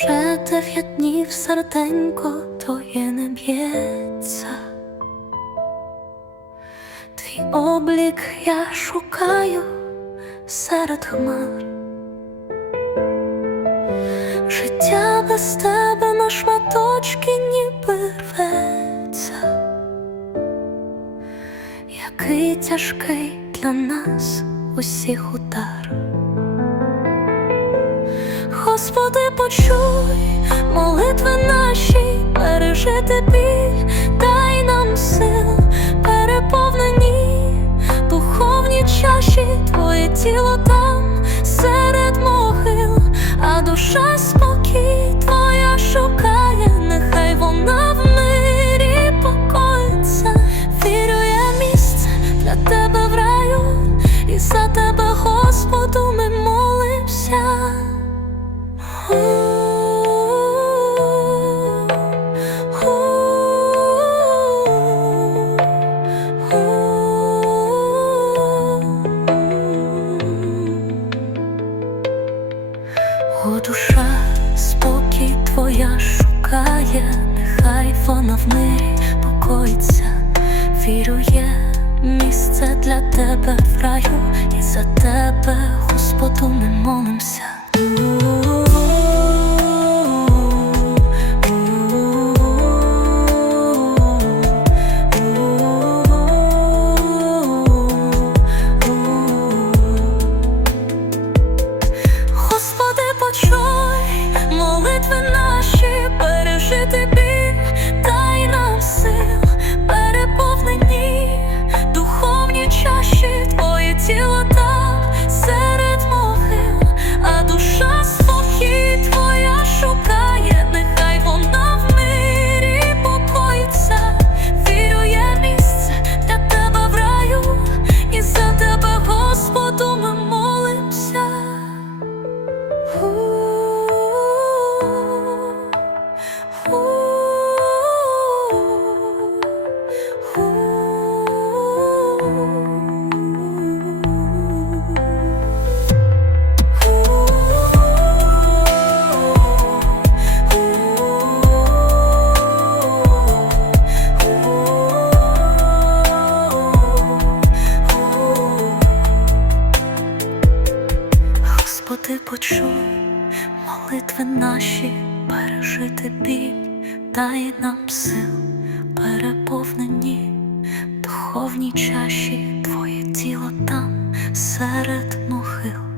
Вже дев'ять днів серденько твоє не б'ється. Твій облік я шукаю серед хмар. Життя без тебе на шматочки ніби рветься. Який тяжкий для нас усіх удар. Господи, почуй молитви наші, пережити біль, дай нам сил, переповнені духовні чаші, Твоє тіло там серед могил, а душа спокій О, душа, спокій твоя шукає, нехай вона в мирі покоїться, вірю, є місце для тебе в раю, і за тебе, Господу, ми молимося. Господи, почуй молитви наші, пережити біль, дай нам сил, переповнені духовні чаші, Твоє тіло там серед могил.